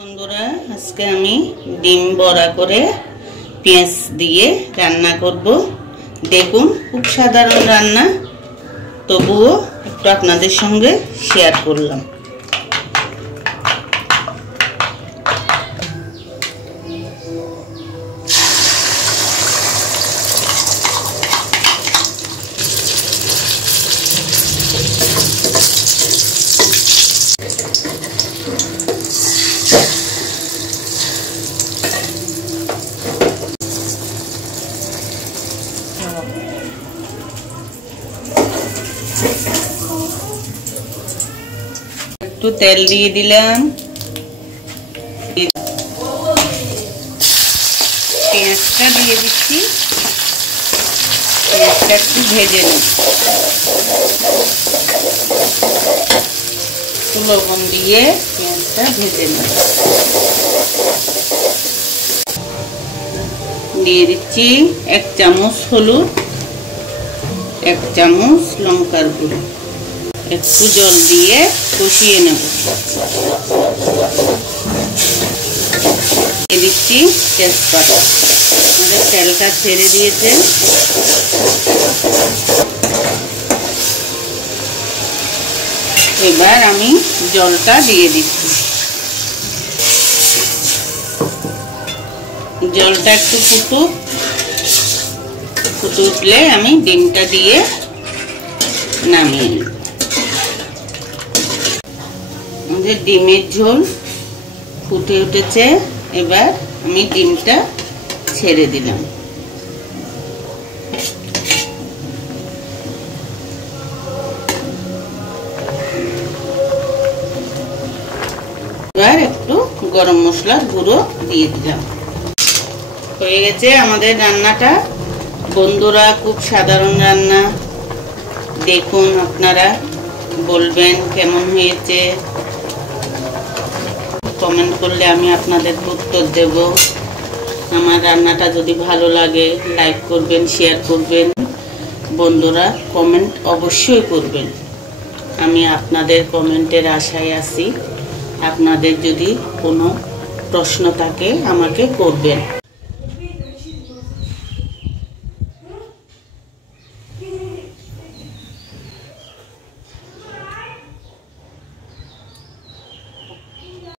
বন্ধুরা, আজকে আমি ডিম বড়া করে পেঁয়াজ দিয়ে রান্না করব। দেখুন, খুব সাধারণ রান্না, তবুও একটু আপনাদের সঙ্গে শেয়ার করলাম। একটু তেল দিয়ে দিলাম, পেঁয়াজটা দিয়ে দিচ্ছি, পেঁয়াজটা একটু ভেজে নিই, একটু লবণ দিয়ে পেঁয়াজটা ভেজে নিই। দিয়ে দিচ্ছি 1 চামচ হলুদ, 1 চামচ লঙ্কার গুঁড়ো, একটু জল দিয়ে কষিয়ে নেব। দিয়ে দিচ্ছি তেজপাতা, আমাদের তেলটা ছেড়ে দিয়েছে। এবার আমি জলটা দিয়ে দিচ্ছি, জলটা একটু ফুটে উঠলে আমি ডিমটা দিয়ে নামিয়ে নেব। আমাদের ডিমের ঝোল ফুটে উঠেছে, এবার আমি ডিমটা ছেড়ে দিলাম। এবার একটু গরম মশলার গুঁড়ো দিয়ে দিলাম। হয়ে গেছে আমাদের রান্নাটা। বন্ধুরা, খুব সাধারণ রান্না, দেখুন, আপনারা বলবেন কেমন হয়েছে, কমেন্ট করলে আমি আপনাদের উত্তর দেব। আমার রান্নাটা যদি ভালো লাগে লাইক করবেন, শেয়ার করবেন। বন্ধুরা, কমেন্ট অবশ্যই করবেন, আমি আপনাদের কমেন্টের আশায় আছি। আপনাদের যদি কোনো প্রশ্ন থাকে আমাকে করবেন।